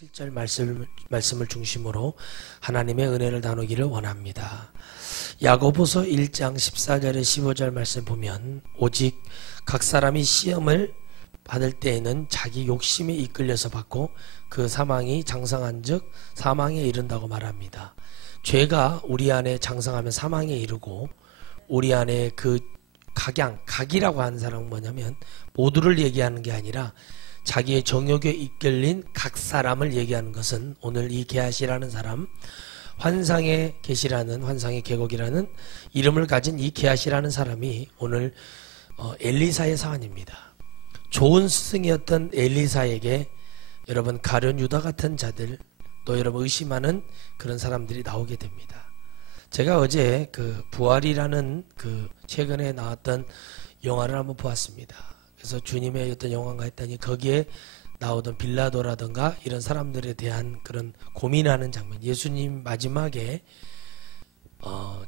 7절 말씀을 중심으로 하나님의 은혜를 나누기를 원합니다. 야고보서 1장 14절에 15절 말씀 보면 오직 각 사람이 시험을 받을 때에는 자기 욕심에 이끌려서 받고 그 사망이 장성한 즉 사망에 이른다고 말합니다. 죄가 우리 안에 장성하면 사망에 이르고 우리 안에 그 각이라고 하는 사람은 뭐냐면 모두를 얘기하는 게 아니라 자기의 정욕에 이끌린 각 사람을 얘기하는 것은 오늘 이 게하시라는 사람, 환상의 계시라는 환상의 계곡이라는 이름을 가진 이 게하시라는 사람이 오늘 엘리사의 사안입니다. 좋은 스승이었던 엘리사에게 여러분 가룟 유다 같은 자들 또 여러분 의심하는 그런 사람들이 나오게 됩니다. 제가 어제 그 부활이라는 그 최근에 나왔던 영화를 한번 보았습니다. 그래서 주님의 어떤 영화인가 했더니 거기에 나오던 빌라도라든가 이런 사람들에 대한 그런 고민하는 장면, 예수님 마지막에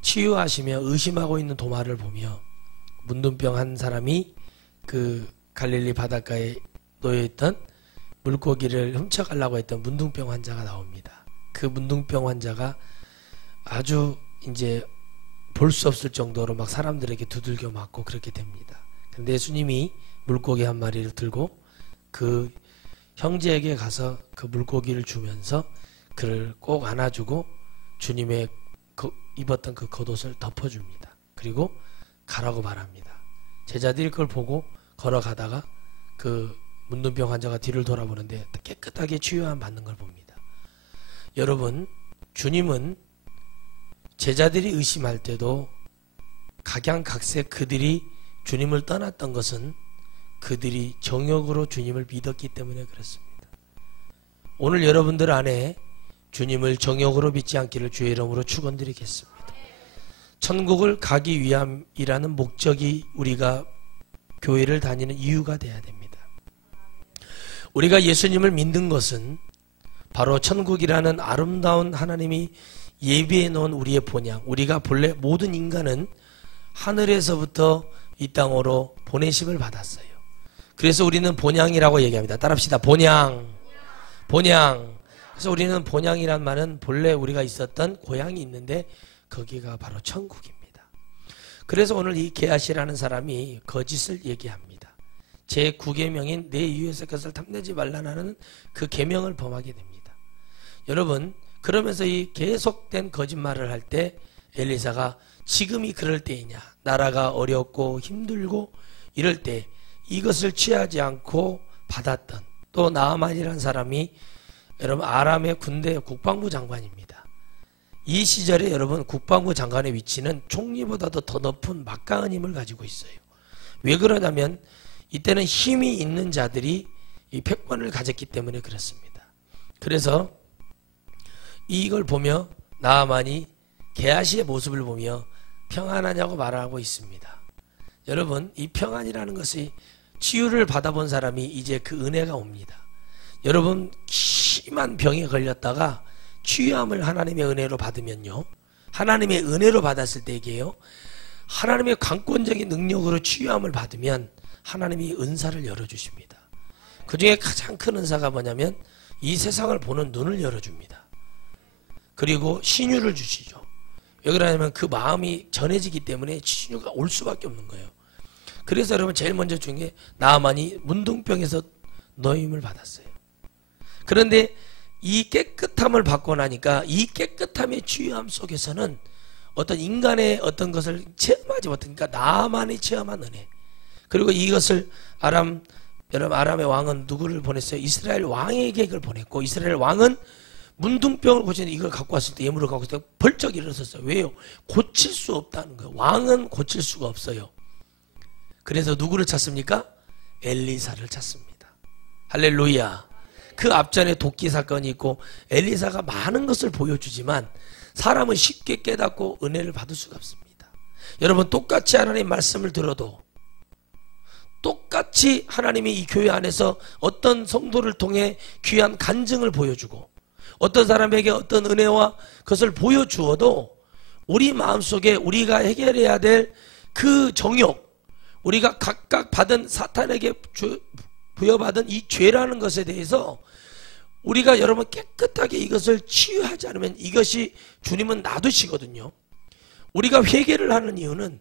치유하시며 의심하고 있는 도마를 보며 문둥병 한 사람이 그 갈릴리 바닷가에 놓여있던 물고기를 훔쳐가려고 했던 문둥병 환자가 나옵니다. 그 문둥병 환자가 아주 이제 볼 수 없을 정도로 막 사람들에게 두들겨 맞고 그렇게 됩니다. 근데 예수님이 물고기 한 마리를 들고 그 형제에게 가서 그 물고기를 주면서 그를 꼭 안아주고 주님의 입었던 그 겉옷을 덮어줍니다. 그리고 가라고 말합니다. 제자들이 그걸 보고 걸어가다가 그 문둥병 환자가 뒤를 돌아보는데 깨끗하게 치유함 받는 걸 봅니다. 여러분, 주님은 제자들이 의심할 때도 각양각색 그들이 주님을 떠났던 것은 그들이 정욕으로 주님을 믿었기 때문에 그렇습니다. 오늘 여러분들 안에 주님을 정욕으로 믿지 않기를 주의 이름으로 축원드리겠습니다. 천국을 가기 위함이라는 목적이 우리가 교회를 다니는 이유가 돼야 됩니다. 우리가 예수님을 믿는 것은 바로 천국이라는 아름다운 하나님이 예비해 놓은 우리의 본향, 우리가 본래 모든 인간은 하늘에서부터 이 땅으로 보내심을 받았어요. 그래서 우리는 본향이라고 얘기합니다. 따라합시다. 본향. 그래서 우리는 본향이란 말은 본래 우리가 있었던 고향이 있는데 거기가 바로 천국입니다. 그래서 오늘 이 게하시라는 사람이 거짓을 얘기합니다. 제 9계명인 내 이웃의 것을 탐내지 말라는 그 계명을 범하게 됩니다. 여러분, 그러면서 이 계속된 거짓말을 할 때 엘리사가 지금이 그럴 때이냐, 나라가 어렵고 힘들고 이럴 때 이것을 취하지 않고 받았던 또 나아만이라는 사람이 여러분 아람의 군대 국방부 장관입니다. 이 시절에 여러분 국방부 장관의 위치는 총리보다도 더 높은 막강한 힘을 가지고 있어요. 왜 그러냐면 이때는 힘이 있는 자들이 이 패권을 가졌기 때문에 그렇습니다. 그래서 이걸 보며 나아만이 게하시의 모습을 보며 평안하냐고 말하고 있습니다. 여러분, 이 평안이라는 것이 치유를 받아본 사람이 이제 그 은혜가 옵니다. 여러분, 심한 병에 걸렸다가 치유함을 하나님의 은혜로 받으면요, 하나님의 은혜로 받았을 때에게요, 하나님의 강권적인 능력으로 치유함을 받으면 하나님이 은사를 열어주십니다. 그 중에 가장 큰 은사가 뭐냐면 이 세상을 보는 눈을 열어줍니다. 그리고 신유를 주시죠. 왜 그러냐면 그 마음이 전해지기 때문에 신유가 올 수밖에 없는 거예요. 그래서 여러분 제일 먼저 중요한 게 나아만이 문둥병에서 노임을 받았어요. 그런데 이 깨끗함을 받고 나니까 이 깨끗함의 치유함 속에서는 어떤 인간의 어떤 것을 체험하지 못하니까 나아만이 체험한 은혜, 그리고 이것을 여러분 아람의 왕은 누구를 보냈어요? 이스라엘 왕에게 이걸 보냈고, 이스라엘 왕은 문둥병을 고치는데 이걸 갖고 왔을 때, 예물을 갖고 왔을 때 벌쩍 일어섰어요. 왜요? 고칠 수 없다는 거예요. 왕은 고칠 수가 없어요. 그래서 누구를 찾습니까? 엘리사를 찾습니다. 할렐루야. 그 앞전에 도끼 사건이 있고 엘리사가 많은 것을 보여주지만 사람은 쉽게 깨닫고 은혜를 받을 수가 없습니다. 여러분, 똑같이 하나님 말씀을 들어도 똑같이 하나님이 이 교회 안에서 어떤 성도를 통해 귀한 간증을 보여주고 어떤 사람에게 어떤 은혜와 그것을 보여주어도 우리 마음속에 우리가 해결해야 될 그 정욕, 우리가 각각 받은 사탄에게 부여받은 이 죄라는 것에 대해서 우리가 여러분 깨끗하게 이것을 치유하지 않으면 이것이 주님은 놔두시거든요. 우리가 회개를 하는 이유는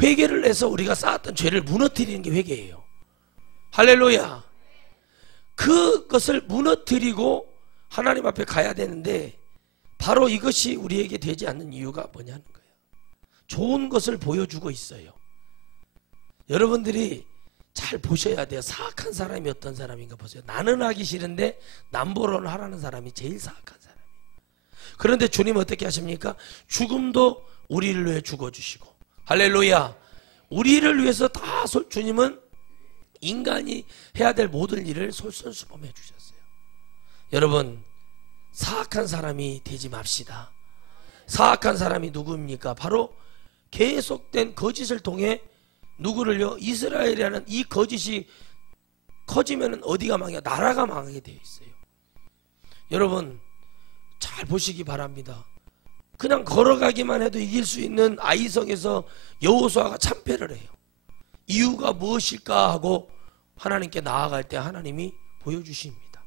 회개를 해서 우리가 쌓았던 죄를 무너뜨리는 게 회개예요. 할렐루야. 그것을 무너뜨리고 하나님 앞에 가야 되는데 바로 이것이 우리에게 되지 않는 이유가 뭐냐는 거예요. 좋은 것을 보여주고 있어요. 여러분들이 잘 보셔야 돼요. 사악한 사람이 어떤 사람인가 보세요. 나는 하기 싫은데 남보로는 하라는 사람이 제일 사악한 사람이에요. 그런데 주님은 어떻게 하십니까? 죽음도 우리를 위해 죽어주시고, 할렐루야, 우리를 위해서 다 주님은 인간이 해야 될 모든 일을 솔선수범해 주셨어요. 여러분, 사악한 사람이 되지 맙시다. 사악한 사람이 누구입니까? 바로 계속된 거짓을 통해 누구를요? 이스라엘이라는 이 거짓이 커지면 어디가 망해요? 나라가 망하게 되어 있어요. 여러분 잘 보시기 바랍니다. 그냥 걸어가기만 해도 이길 수 있는 아이성에서 여호수아가 참패를 해요. 이유가 무엇일까 하고 하나님께 나아갈 때 하나님이 보여주십니다.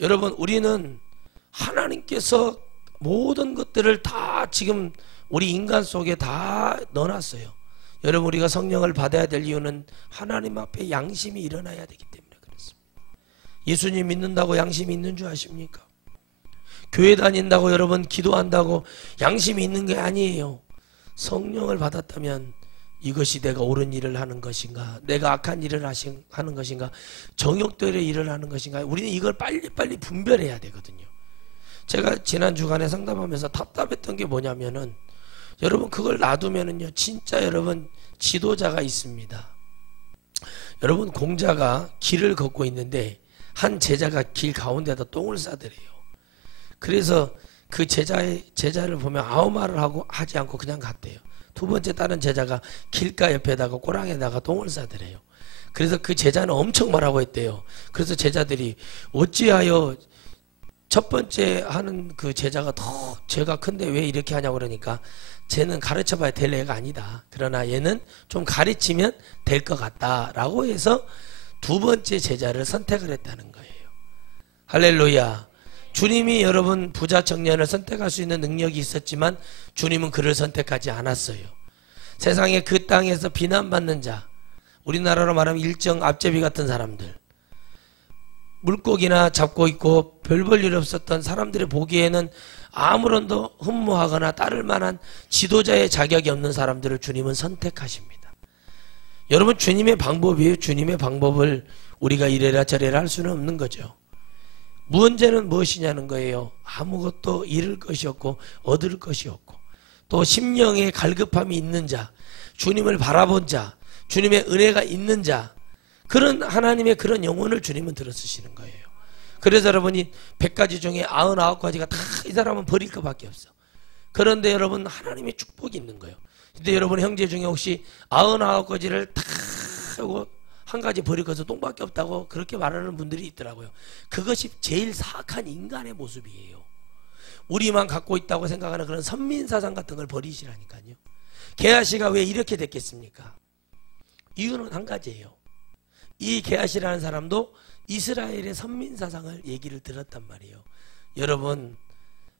여러분, 우리는 하나님께서 모든 것들을 다 지금 우리 인간 속에 다 넣어놨어요. 여러분, 우리가 성령을 받아야 될 이유는 하나님 앞에 양심이 일어나야 되기 때문에 그렇습니다. 예수님 믿는다고 양심이 있는 줄 아십니까? 교회 다닌다고 여러분 기도한다고 양심이 있는 게 아니에요. 성령을 받았다면 이것이 내가 옳은 일을 하는 것인가, 내가 악한 일을 하는 것인가, 정욕들의 일을 하는 것인가, 우리는 이걸 빨리빨리 분별해야 되거든요. 제가 지난 주간에 상담하면서 답답했던 게 뭐냐면은, 여러분 그걸 놔두면은요 진짜 여러분 지도자가 있습니다. 여러분 공자가 길을 걷고 있는데 한 제자가 길 가운데다 똥을 싸더래요. 그래서 그 제자를 보면 아무 말을 하지 않고 그냥 갔대요. 두 번째 다른 제자가 길가 옆에다가 꼬랑에다가 똥을 싸더래요. 그래서 그 제자는 엄청 말하고 했대요. 그래서 제자들이 어찌하여 첫 번째 하는 그 제자가 더 죄가 큰데 왜 이렇게 하냐고 그러니까, 쟤는 가르쳐봐야 될 애가 아니다. 그러나 얘는 좀 가르치면 될 것 같다라고 해서 두 번째 제자를 선택을 했다는 거예요. 할렐루야. 주님이 여러분 부자 청년을 선택할 수 있는 능력이 있었지만 주님은 그를 선택하지 않았어요. 세상에 그 땅에서 비난받는 자, 우리나라로 말하면 일정 앞제비 같은 사람들, 물고기나 잡고 있고 별 볼 일 없었던 사람들이 보기에는 아무런 더 흠모하거나 따를 만한 지도자의 자격이 없는 사람들을 주님은 선택하십니다. 여러분, 주님의 방법이에요. 주님의 방법을 우리가 이래라 저래라 할 수는 없는 거죠. 문제는 무엇이냐는 거예요. 아무것도 잃을 것이 없고 얻을 것이 없고, 또 심령에 갈급함이 있는 자, 주님을 바라본 자, 주님의 은혜가 있는 자, 그런 하나님의 그런 영혼을 주님은 들어 쓰시는 거예요. 그래서 여러분이 100가지 중에 99가지가 다 이 사람은 버릴 것밖에 없어. 그런데 여러분 하나님의 축복이 있는 거예요. 근데 여러분 형제 중에 혹시 99가지를 다 하고 한 가지 버릴 것은 똥밖에 없다고 그렇게 말하는 분들이 있더라고요. 그것이 제일 사악한 인간의 모습이에요. 우리만 갖고 있다고 생각하는 그런 선민사상 같은 걸 버리시라니까요. 게하시가 왜 이렇게 됐겠습니까? 이유는 한 가지예요. 이 게하시라는 사람도 이스라엘의 선민사상을 얘기를 들었단 말이에요. 여러분,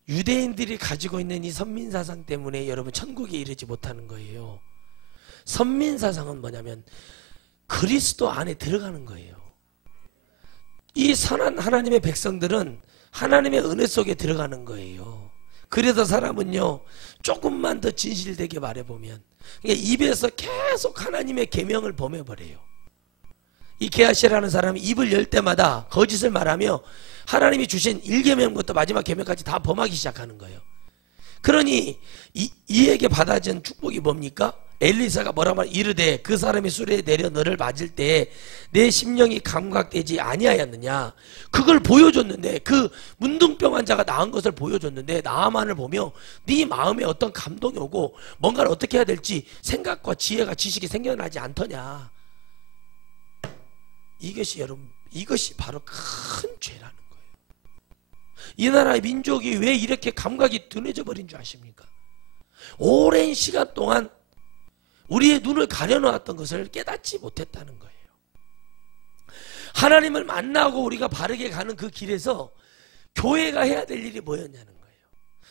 유대인들이 가지고 있는 이 선민사상 때문에 여러분 천국에 이르지 못하는 거예요. 선민사상은 뭐냐면 그리스도 안에 들어가는 거예요. 이 선한 하나님의 백성들은 하나님의 은혜 속에 들어가는 거예요. 그래서 사람은요 조금만 더 진실되게 말해보면 입에서 계속 하나님의 계명을 범해버려요. 이 게하시라는 사람이 입을 열 때마다 거짓을 말하며 하나님이 주신 1계명부터 마지막 계명까지 다 범하기 시작하는 거예요. 그러니 이에게 받아진 축복이 뭡니까? 엘리사가 뭐라고 말해? 이르되 그 사람이 수레에 내려 너를 맞을 때에 내 심령이 감각되지 아니하였느냐. 그걸 보여줬는데, 그 문둥병 환자가 나은 것을 보여줬는데 나아만을 보며 네 마음에 어떤 감동이 오고 뭔가를 어떻게 해야 될지 생각과 지혜가 지식이 생겨나지 않더냐. 이것이 여러분, 이것이 바로 큰 죄라는 거예요. 이 나라의 민족이 왜 이렇게 감각이 둔해져 버린 줄 아십니까? 오랜 시간 동안 우리의 눈을 가려놓았던 것을 깨닫지 못했다는 거예요. 하나님을 만나고 우리가 바르게 가는 그 길에서 교회가 해야 될 일이 뭐였냐는 거예요.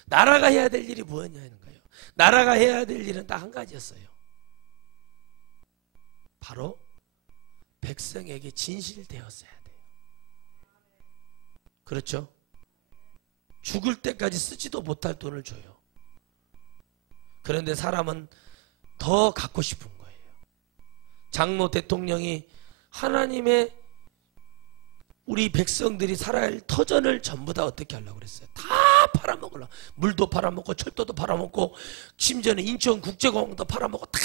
나라가 해야 될 일이 뭐였냐는 거예요. 나라가 해야 될 일은 딱 한 가지였어요. 바로 백성에게 진실되었어야 돼요. 그렇죠? 죽을 때까지 쓰지도 못할 돈을 줘요. 그런데 사람은 더 갖고 싶은 거예요. 장로 대통령이 하나님의 우리 백성들이 살아야 할 터전을 전부 다 어떻게 하려고 그랬어요? 다 팔아먹으려고. 물도 팔아먹고 철도도 팔아먹고 심지어는 인천국제공항도 팔아먹고 다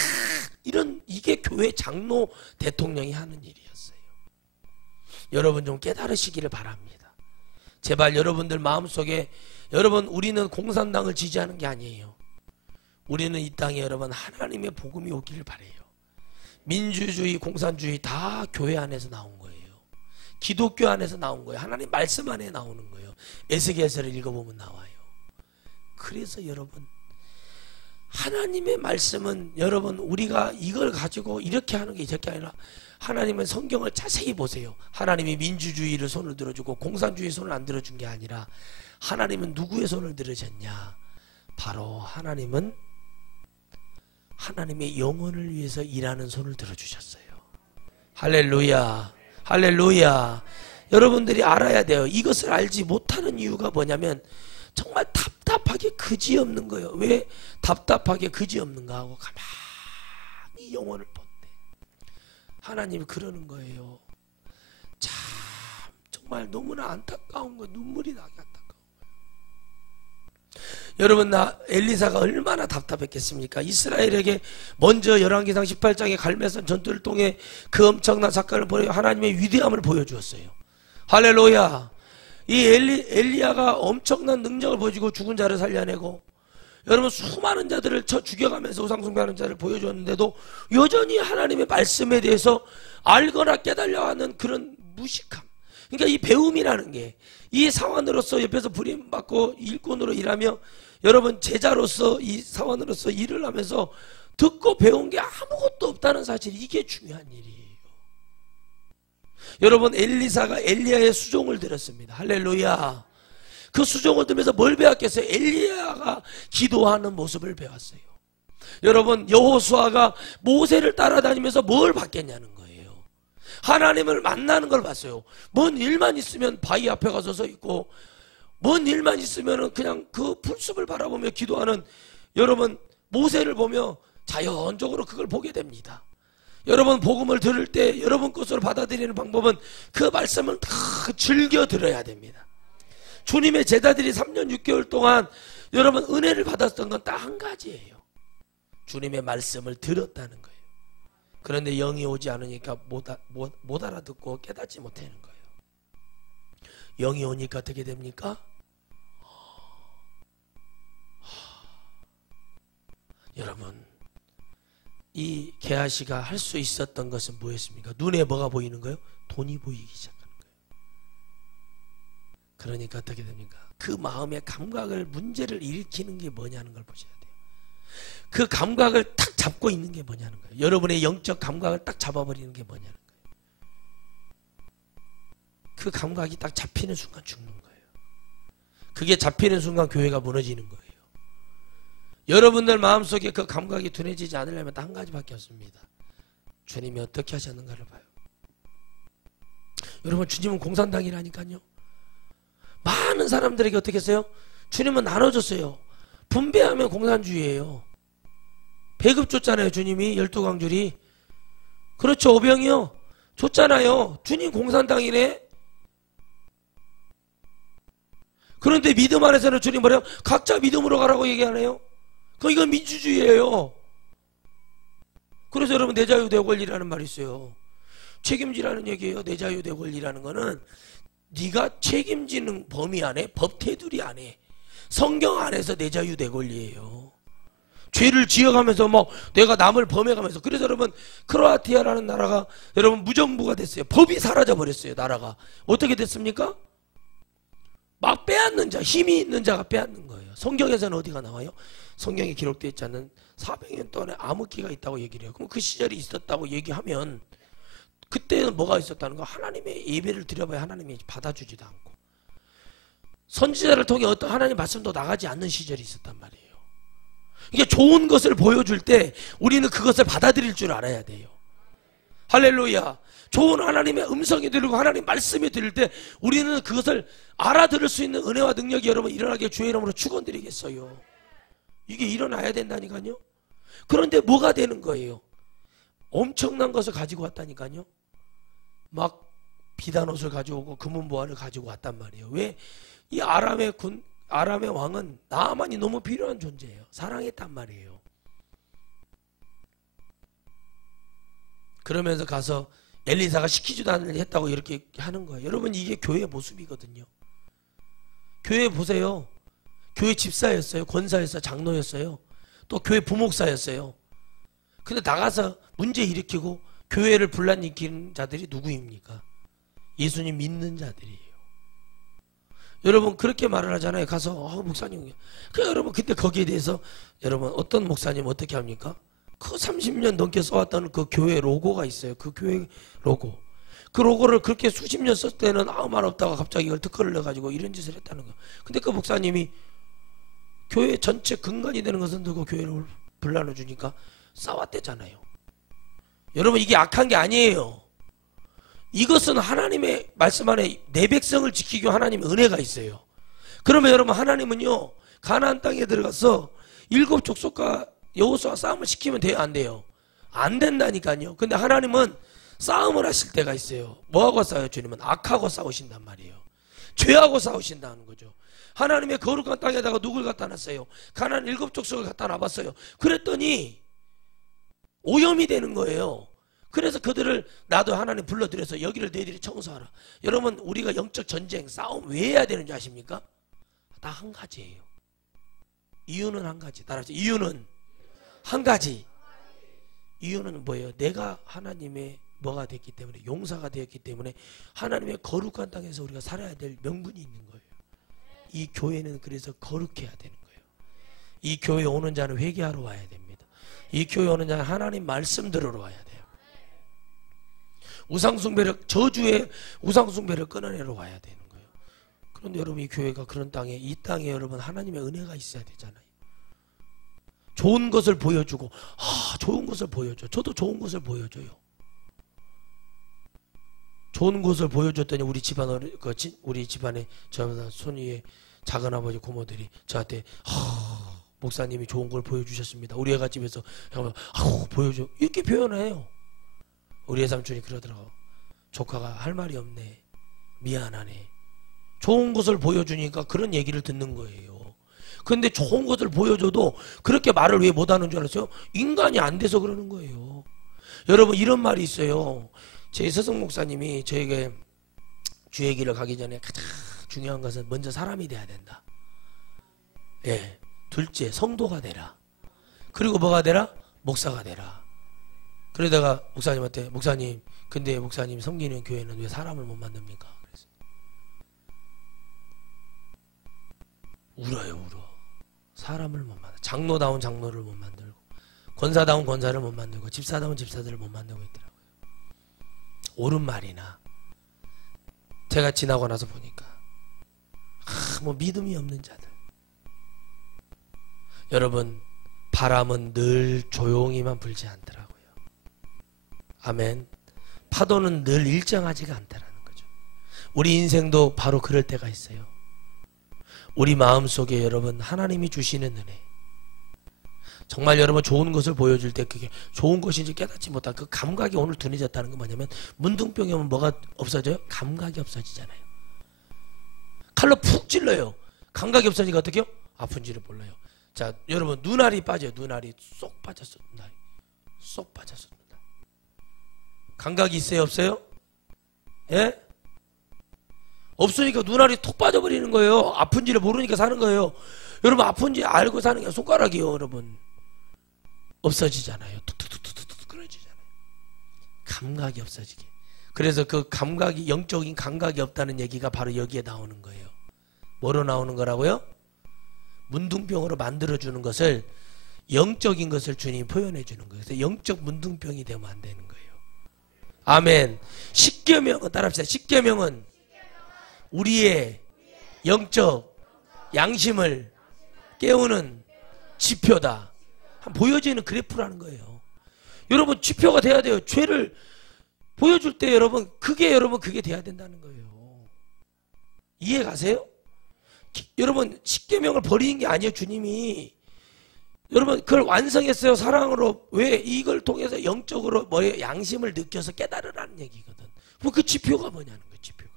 이런, 이게 교회 장로 대통령이 하는 일이었어요. 여러분 좀 깨달으시기를 바랍니다. 제발 여러분들 마음속에, 여러분 우리는 공산당을 지지하는 게 아니에요. 우리는 이 땅에 여러분 하나님의 복음이 오기를 바래요. 민주주의, 공산주의 다 교회 안에서 나온 거예요. 기독교 안에서 나온 거예요. 하나님 말씀 안에 나오는 거예요. 에스겔서를 읽어보면 나와요. 그래서 여러분 하나님의 말씀은, 여러분 우리가 이걸 가지고 이렇게 하는 게 이렇게 아니라 하나님은 성경을 자세히 보세요. 하나님이 민주주의를 손을 들어주고 공산주의 손을 안 들어준 게 아니라 하나님은 누구의 손을 들으셨냐? 바로 하나님은 하나님의 영혼을 위해서 일하는 손을 들어주셨어요. 할렐루야, 할렐루야. 여러분들이 알아야 돼요. 이것을 알지 못하는 이유가 뭐냐면 정말 답답하게 그지없는 거예요. 왜 답답하게 그지없는가 하고 가만히 영혼을 본대. 하나님이 그러는 거예요. 참 정말 너무나 안타까운 거, 눈물이 나게 안타까운 거예요. 여러분, 엘리사가 얼마나 답답했겠습니까? 이스라엘에게 먼저 열왕기상 18장에 갈매산 전투를 통해 그 엄청난 사건을 보여 하나님의 위대함을 보여주었어요. 할렐루야. 이 엘리야가 엄청난 능력을 보여주고 죽은 자를 살려내고, 여러분 수많은 자들을 쳐 죽여가면서 우상숭배하는 자를 보여줬는데도 여전히 하나님의 말씀에 대해서 알거나 깨달려 하는 그런 무식함. 그러니까 이 배움이라는 게, 이 사원으로서 옆에서 부림받고 일꾼으로 일하며 여러분 제자로서 이 사원으로서 일을 하면서 듣고 배운 게 아무것도 없다는 사실, 이게 중요한 일이에요. 여러분 엘리사가 엘리야의 수종을 들었습니다. 할렐루야. 그 수종을 들면서 뭘 배웠겠어요? 엘리야가 기도하는 모습을 배웠어요. 여러분 여호수아가 모세를 따라다니면서 뭘 봤겠냐는 거예요. 하나님을 만나는 걸 봤어요. 뭔 일만 있으면 바위 앞에 가서 서 있고, 뭔 일만 있으면 그냥 그 풀숲을 바라보며 기도하는, 여러분 모세를 보며 자연적으로 그걸 보게 됩니다. 여러분 복음을 들을 때 여러분 것으로 받아들이는 방법은 그 말씀을 다 즐겨 들어야 됩니다. 주님의 제자들이 3년 6개월 동안 여러분 은혜를 받았던 건 딱 한 가지예요. 주님의 말씀을 들었다는 거예요. 그런데 영이 오지 않으니까 못 알아듣고 깨닫지 못하는 거예요. 영이 오니까 어떻게 됩니까? 여러분 이 게하시가 할 수 있었던 것은 뭐였습니까? 눈에 뭐가 보이는 거예요? 돈이 보이기 시작하는 거예요. 그러니까 어떻게 됩니까? 그 마음의 감각을, 문제를 일으키는 게 뭐냐는 걸 보셔야 돼요. 그 감각을 딱 잡고 있는 게 뭐냐는 거예요. 여러분의 영적 감각을 딱 잡아버리는 게 뭐냐는 거예요. 그 감각이 딱 잡히는 순간 죽는 거예요. 그게 잡히는 순간 교회가 무너지는 거예요. 여러분들 마음속에 그 감각이 둔해지지 않으려면 딱 한 가지밖에 없습니다. 주님이 어떻게 하셨는가를 봐요. 여러분 주님은 공산당이라니까요. 많은 사람들에게 어떻게 했어요? 주님은 나눠줬어요. 분배하면 공산주의예요. 배급 줬잖아요. 주님이 12광줄이. 그렇죠. 오병이요. 줬잖아요. 주님 공산당이네. 그런데 믿음 안에서는 주님 뭐래요? 각자 믿음으로 가라고 얘기하네요. 이건 민주주의예요. 그래서 여러분 내 자유 내 권리라는 말이 있어요. 책임지라는 얘기예요. 내 자유 내 권리라는 거는 네가 책임지는 범위 안에, 법 테두리 안에, 성경 안에서 내 자유 내 권리예요. 죄를 지어가면서 내가 남을 범해가면서. 그래서 여러분 크로아티아라는 나라가 여러분 무정부가 됐어요. 법이 사라져 버렸어요. 나라가 어떻게 됐습니까? 막 빼앗는 자, 힘이 있는 자가 빼앗는 거예요. 성경에서는 어디가 나와요? 성경에 기록되어 있지 않은 400년 동안에 암흑기가 있다고 얘기를 해요. 그럼 그 시절이 있었다고 얘기하면 그때는 뭐가 있었다는 거? 하나님의 예배를 드려봐야 하나님이 받아주지도 않고, 선지자를 통해 어떤 하나님 말씀도 나가지 않는 시절이 있었단 말이에요. 이게 좋은 것을 보여줄 때 우리는 그것을 받아들일 줄 알아야 돼요. 할렐루야. 좋은 하나님의 음성이 들리고 하나님 말씀이 들릴 때 우리는 그것을 알아들을 수 있는 은혜와 능력이 여러분 일어나게 주의 이름으로 축원드리겠어요. 이게 일어나야 된다니까요. 그런데 뭐가 되는 거예요? 엄청난 것을 가지고 왔다니까요. 막 비단옷을 가져오고 금은보화를 가지고 왔단 말이에요. 왜? 이 아람의 왕은 나아만이 너무 필요한 존재예요. 사랑했단 말이에요. 그러면서 가서 엘리사가 시키지도 않는 일 했다고 이렇게 하는 거예요. 여러분, 이게 교회의 모습이거든요. 교회 보세요. 교회 집사였어요. 권사였어요. 장로였어요. 또 교회 부목사였어요. 근데 나가서 문제 일으키고 교회를 분란 일으키는 자들이 누구입니까? 예수님 믿는 자들이에요. 여러분, 그렇게 말을 하잖아요. 가서 목사님, 여러분, 근데 거기에 대해서 여러분 어떤 목사님 어떻게 합니까? 그 30년 넘게 써왔던 그 교회 로고가 있어요. 그 교회 로고. 그 로고를 그렇게 수십 년 썼을 때는 아무 말 없다가 갑자기 이걸 특허를 내가지고 이런 짓을 했다는 거예요. 근데 그 목사님이 교회 전체 근간이 되는 것은 그 교회를 분란을 주니까 싸웠대잖아요. 여러분, 이게 악한 게 아니에요. 이것은 하나님의 말씀 안에 내 백성을 지키기 위한 하나님의 은혜가 있어요. 그러면 여러분, 하나님은요 가나안 땅에 들어가서 7 족속과 여호수아와 싸움을 시키면 돼요, 안 돼요? 안 된다니까요. 근데 하나님은 싸움을 하실 때가 있어요. 뭐하고 싸워요? 주님은 악하고 싸우신단 말이에요. 죄하고 싸우신다는 거죠. 하나님의 거룩한 땅에다가 누굴 갖다 놨어요? 가나안 7 족속을 갖다 놔봤어요. 그랬더니 오염이 되는 거예요. 그래서 그들을 나도 하나님 불러들여서 여기를 너희들이 청소하라. 여러분, 우리가 영적 전쟁 싸움 왜 해야 되는지 아십니까? 다 한 가지예요. 이유는 한 가지. 따라서 이유는 한 가지. 이유는 뭐예요? 내가 하나님의 뭐가 됐기 때문에, 용사가 되었기 때문에 하나님의 거룩한 땅에서 우리가 살아야 될 명분이 있는 거예요. 이 교회는 그래서 거룩해야 되는 거예요. 이 교회에 오는 자는 회개하러 와야 됩니다. 이 교회에 오는 자는 하나님 말씀 들으러 와야 돼요. 우상숭배를, 저주의 우상숭배를 끊어내러 와야 되는 거예요. 그런데 여러분, 이 교회가 그런 땅에, 이 땅에 여러분 하나님의 은혜가 있어야 되잖아요. 좋은 것을 보여주고, 좋은 것을 보여줘. 저도 좋은 것을 보여줘요. 좋은 것을 보여줬더니 우리 집안에 저보다 손 위에 작은 아버지 고모들이 저한테 목사님이 좋은 걸 보여주셨습니다. 우리 애가 집에서 보여줘, 이렇게 표현해요. 우리 애삼촌이 그러더라고. 조카가 할 말이 없네, 미안하네. 좋은 것을 보여주니까 그런 얘기를 듣는 거예요. 근데 좋은 것을 보여줘도 그렇게 말을 왜 못하는 줄 알았어요? 인간이 안 돼서 그러는 거예요. 여러분, 이런 말이 있어요. 제 서성 목사님이 저에게 주의 길을 가기 전에 가장 중요한 것은 먼저 사람이 돼야 된다. 예. 둘째, 성도가 되라. 그리고 뭐가 되라? 목사가 되라. 그러다가 목사님한테, 목사님, 근데 목사님 섬기는 교회는 왜 사람을 못 만듭니까? 그래서 울어요, 울어. 사람을 못 만들고, 장로다운 장로를 못 만들고, 권사다운 권사를 못 만들고, 집사다운 집사들을 못 만들고 있더라고요. 옳은 말이나. 제가 지나고 나서 보니까 뭐 믿음이 없는 자들. 여러분, 바람은 늘 조용히만 불지 않더라고요. 아멘. 파도는 늘 일정하지가 않다라는 거죠. 우리 인생도 바로 그럴 때가 있어요. 우리 마음속에 여러분 하나님이 주시는 은혜, 정말 여러분 좋은 것을 보여줄 때 그게 좋은 것인지 깨닫지 못한 그 감각이 오늘 둔해졌다는 건 뭐냐면, 문둥병이 오면 뭐가 없어져요? 감각이 없어지잖아요. 칼로 푹 찔러요. 감각이 없어지니까 어떻게 해요? 아픈지를 몰라요. 자, 여러분, 눈알이 빠져요. 눈알이 쏙 빠졌어. 눈알이 쏙 빠졌어. 감각이 있어요? 없어요? 예? 없으니까 눈알이 톡 빠져버리는 거예요. 아픈지를 모르니까 사는 거예요. 여러분, 아픈지 알고 사는 게 손가락이요. 여러분, 없어지잖아요. 툭툭툭툭툭 끊어지잖아요. 감각이 없어지게. 그래서 그 감각이, 영적인 감각이 없다는 얘기가 바로 여기에 나오는 거예요. 뭐로 나오는 거라고요? 문둥병으로 만들어주는 것을, 영적인 것을 주님이 표현해 주는 거예요. 그래서 영적 문둥병이 되면 안 되는 거예요. 아멘. 십계명은 따라합시다. 십계명은 우리의 영적 양심을 깨우는 지표다. 보여지는 그래프라는 거예요. 여러분 지표가 돼야 돼요. 죄를 보여줄 때 여러분 그게 돼야 된다는 거예요. 이해 가세요? 여러분 십계명을 버리는 게 아니에요. 주님이 여러분 그걸 완성했어요. 사랑으로. 왜? 이걸 통해서 영적으로 뭐예요? 양심을 느껴서 깨달으라는 얘기거든. 뭐 그 지표가 뭐냐는 거예요. 지표가.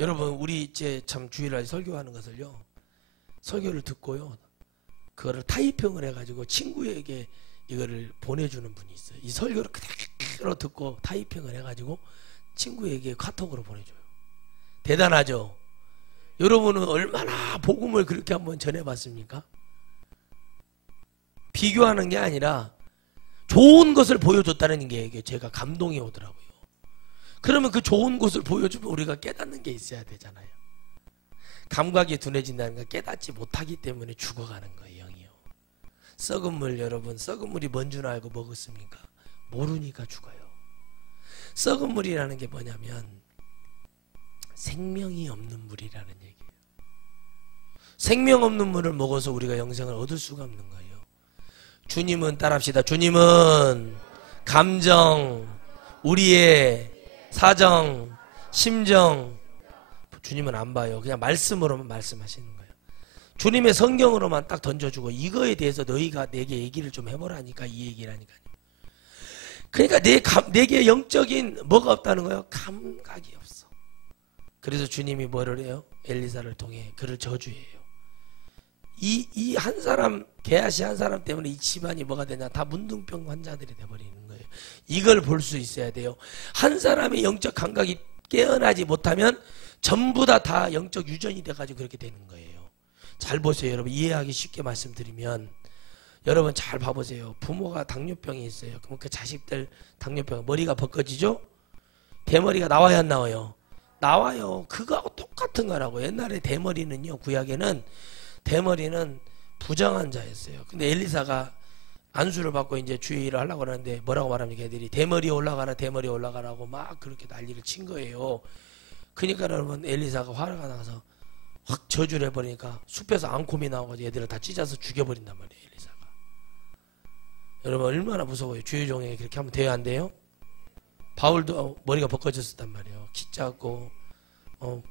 여러분 우리 이제 참 주일날 설교하는 것을요, 설교를 듣고요 그거를 타이핑을 해가지고 친구에게 이거를 보내주는 분이 있어요. 이 설교를 그대로 듣고 타이핑을 해가지고 친구에게 카톡으로 보내줘요. 대단하죠? 여러분은 얼마나 복음을 그렇게 한번 전해봤습니까? 비교하는 게 아니라 좋은 것을 보여줬다는 게 제가 감동이 오더라고요. 그러면 그 좋은 것을 보여주면 우리가 깨닫는 게 있어야 되잖아요. 감각이 둔해진다는 건 깨닫지 못하기 때문에 죽어가는 거예요. 영이요. 썩은 물, 여러분 썩은 물이 뭔 줄 알고 먹었습니까? 모르니까 죽어요. 썩은 물이라는 게 뭐냐면 생명이 없는 물이라는 얘기예요. 생명 없는 물을 먹어서 우리가 영생을 얻을 수가 없는 거예요. 주님은 따라합시다. 주님은 감정, 우리의 사정, 심정, 주님은 안 봐요. 그냥 말씀으로만 말씀하시는 거예요. 주님의 성경으로만 딱 던져주고 이거에 대해서 너희가 내게 얘기를 좀 해보라니까 이 얘기라니까요. 그러니까 내게 영적인 뭐가 없다는 거예요? 감각이 없어. 그래서 주님이 뭐를 해요? 엘리사를 통해 그를 저주해요. 이 한 사람, 게하시 한 사람 때문에 이 집안이 뭐가 되냐? 다 문둥병 환자들이 돼버리는 거예요. 이걸 볼 수 있어야 돼요. 한 사람의 영적 감각이 깨어나지 못하면 전부 다 영적 유전이 돼가지고 그렇게 되는 거예요. 잘 보세요. 여러분 이해하기 쉽게 말씀드리면 여러분 잘 봐보세요. 부모가 당뇨병이 있어요. 그럼 그 자식들 당뇨병 머리가 벗겨지죠? 대머리가 나와야 안 나와요? 나와요. 그거하고 똑같은 거라고. 옛날에 대머리는요, 구약에는 대머리는 부정한 자였어요. 근데 엘리사가 안수를 받고 이제 주의를 하려고 하는데 뭐라고 말합니까? 애들이 대머리 올라가라 대머리 올라가라고 막 그렇게 난리를 친 거예요. 그러니까 여러분 엘리사가 화가 나서 확 저주를 해버리니까 숲에서 앙콤이 나와가지고 애들을 다 찢어서 죽여버린단 말이에요. 엘리사가. 여러분 얼마나 무서워요. 주의 종에게 그렇게 하면 돼요 안 돼요? 바울도 머리가 벗겨졌었단 말이에요. 키 작고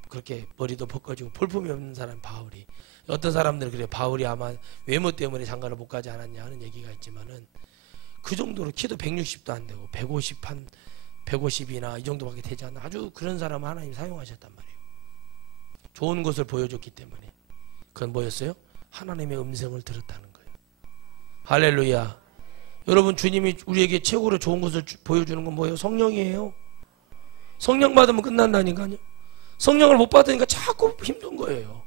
그렇게 머리도 벗겨지고 볼품이 없는 사람 바울이. 어떤 사람들은 그래요. 바울이 아마 외모 때문에 장가를 못 가지 않았냐 하는 얘기가 있지만은 그 정도로 키도 160도 안 되고 150이나 이 정도밖에 되지 않는 아주 그런 사람을 하나님 사용하셨단 말이에요. 좋은 것을 보여줬기 때문에. 그건 뭐였어요? 하나님의 음성을 들었다는 거예요. 할렐루야. 여러분 주님이 우리에게 최고로 좋은 것을 보여주는 건 뭐예요? 성령이에요. 성령 받으면 끝난다니까요. 성령을 못 받으니까 자꾸 힘든 거예요.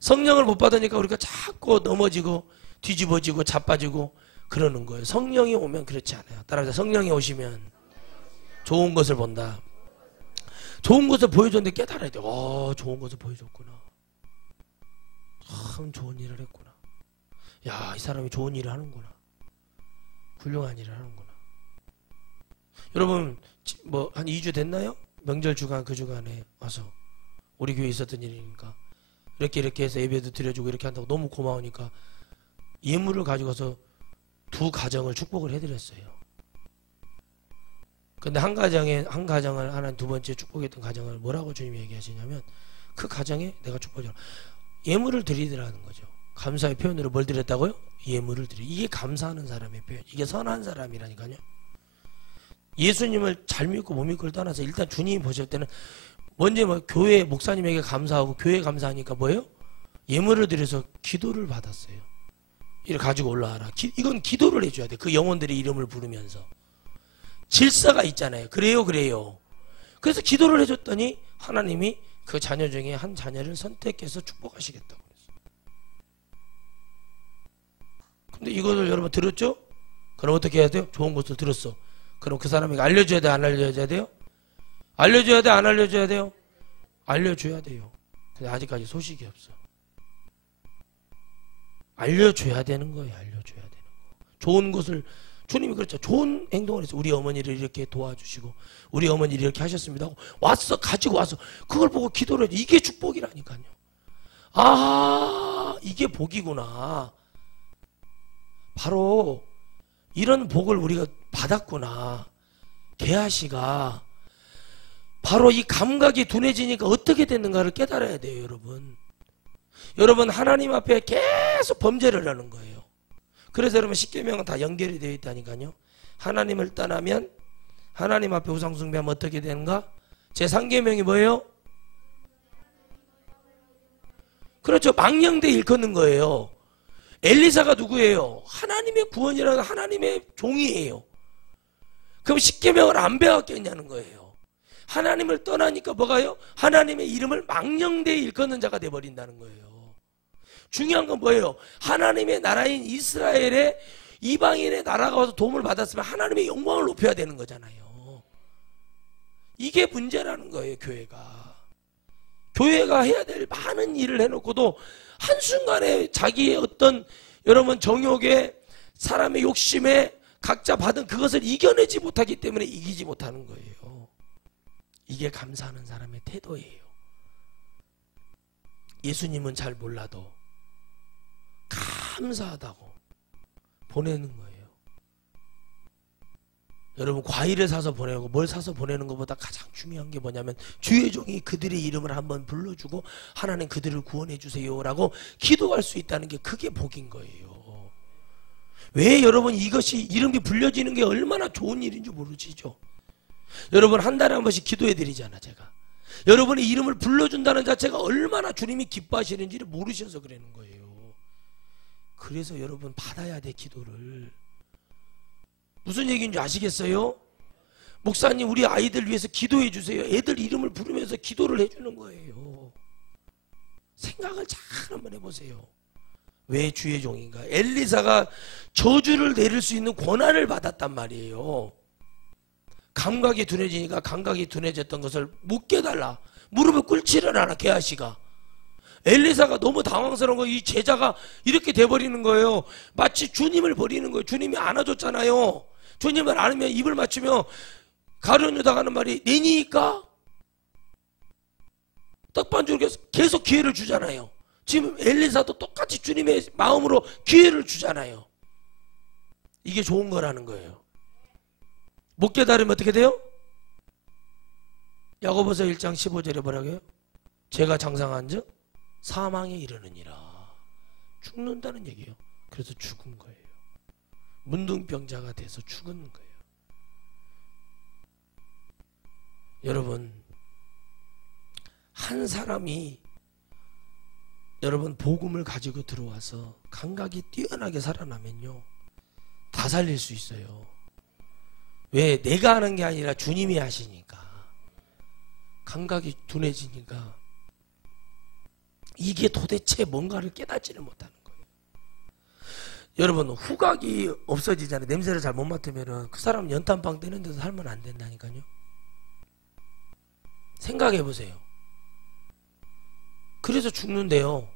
성령을 못 받으니까 우리가 자꾸 넘어지고 뒤집어지고 자빠지고 그러는 거예요. 성령이 오면 그렇지 않아요. 따라서 성령이 오시면 좋은 것을 본다. 좋은 것을 보여줬는데 깨달아야 돼. 좋은 것을 보여줬구나. 참 좋은 일을 했구나. 야, 이 사람이 좋은 일을 하는구나. 훌륭한 일을 하는구나. 여러분 뭐 한 2주 됐나요? 명절 주간 그 주간에 와서 우리 교회에 있었던 일이니까 이렇게 해서 예배도 드려주고 이렇게 한다고 너무 고마우니까 예물을 가지고서 2 가정을 축복을 해드렸어요. 근데 한 가정을 하는 2번째 축복했던 가정을 뭐라고 주님이 얘기하시냐면 그 가정에 내가 축복을 예물을 드리더라는 거죠. 감사의 표현으로 뭘 드렸다고요? 예물을 드리. 이게 감사하는 사람의 표현. 이게 선한 사람이라니까요. 예수님을 잘 믿고 못 믿고를 떠나서 일단 주님이 보실 때는 먼저 뭐 교회 목사님에게 감사하고 교회에 감사하니까 뭐예요? 예물을 드려서 기도를 받았어요. 이를 가지고 올라와라. 이건 기도를 해줘야 돼. 그 영혼들의 이름을 부르면서 질서가 있잖아요. 그래요. 그래서 기도를 해줬더니 하나님이 그 자녀 중에 한 자녀를 선택해서 축복하시겠다고 그랬어요. 근데 이거를 여러분 들었죠? 그럼 어떻게 해야 돼요? 좋은 것을 들었어. 그럼 그 사람에게 알려줘야 돼? 안 알려줘야 돼요? 알려줘야 돼? 안 알려줘야 돼요? 알려줘야 돼요. 근데 아직까지 소식이 없어. 알려줘야 되는 거예요. 알려줘야 되는 거. 좋은 것을 주님이 그렇죠. 좋은 행동을 했어요. 우리 어머니를 이렇게 도와주시고 우리 어머니를 이렇게 하셨습니다. 왔어. 가지고 와서 그걸 보고 기도를 해요. 이게 축복이라니까요. 아, 이게 복이구나. 바로 이런 복을 우리가 받았구나. 게하시가 바로 이 감각이 둔해지니까 어떻게 됐는가를 깨달아야 돼요. 여러분 하나님 앞에 계속 범죄를 하는 거예요. 그래서 여러분 십계명은 다 연결이 되어 있다니까요. 하나님을 떠나면 하나님 앞에 우상 숭배하면 어떻게 되는가? 제3계명이 뭐예요? 그렇죠. 망령되 일컫는 거예요. 엘리사가 누구예요? 하나님의 구원이라는 하나님의 종이에요. 그럼 십계명을 안 배웠겠냐는 거예요. 하나님을 떠나니까 뭐가요? 하나님의 이름을 망령되이 일컫는 자가 돼버린다는 거예요. 중요한 건 뭐예요? 하나님의 나라인 이스라엘의 이방인의 나라가 와서 도움을 받았으면 하나님의 영광을 높여야 되는 거잖아요. 이게 문제라는 거예요. 교회가 해야 될 많은 일을 해놓고도 한순간에 자기의 어떤 여러분 정욕에 사람의 욕심에 각자 받은 그것을 이겨내지 못하기 때문에 이기지 못하는 거예요. 이게 감사하는 사람의 태도예요. 예수님은 잘 몰라도 감사하다고 보내는 거예요. 여러분 과일을 사서 보내고 뭘 사서 보내는 것보다 가장 중요한 게 뭐냐면 주의 종이 그들의 이름을 한번 불러주고 하나님 그들을 구원해 주세요 라고 기도할 수 있다는 게 그게 복인 거예요. 왜 여러분 이것이 이름이 불려지는 게 얼마나 좋은 일인 줄 모르시죠? 여러분 한 달에 한 번씩 기도해 드리잖아. 제가 여러분의 이름을 불러준다는 자체가 얼마나 주님이 기뻐하시는지를 모르셔서 그러는 거예요. 그래서 여러분 받아야 돼. 기도를. 무슨 얘기인지 아시겠어요? 목사님 우리 아이들 위해서 기도해 주세요. 애들 이름을 부르면서 기도를 해주는 거예요. 생각을 잘 한번 해보세요. 왜 주의 종인가? 엘리사가 저주를 내릴 수 있는 권한을 받았단 말이에요. 감각이 둔해지니까 감각이 둔해졌던 것을 못 깨달라. 무릎을 꿇지를 않아. 게하시가. 엘리사가 너무 당황스러운 거예요. 이 제자가 이렇게 돼버리는 거예요. 마치 주님을 버리는 거예요. 주님이 안아줬잖아요. 주님을 안으면 입을 맞추며 가룟 유다가 하는 말이 내니까 떡반죽을 계속 기회를 주잖아요. 지금 엘리사도 똑같이 주님의 마음으로 기회를 주잖아요. 이게 좋은 거라는 거예요. 못 깨달으면 어떻게 돼요? 야고보서 1장 15절에 뭐라고요? 제가 장상한 즉 사망에 이르느니라. 죽는다는 얘기예요. 그래서 죽은 거예요. 문둥병자가 돼서 죽은 거예요. 여러분 한 사람이 여러분 복음을 가지고 들어와서 감각이 뛰어나게 살아나면요 다 살릴 수 있어요. 왜? 내가 하는 게 아니라 주님이 하시니까. 감각이 둔해지니까 이게 도대체 뭔가를 깨닫지를 못하는 거예요. 여러분 후각이 없어지잖아요. 냄새를 잘 못 맡으면 그 사람 연탄빵 떼는 데서 살면 안 된다니까요. 생각해 보세요. 그래서 죽는데요.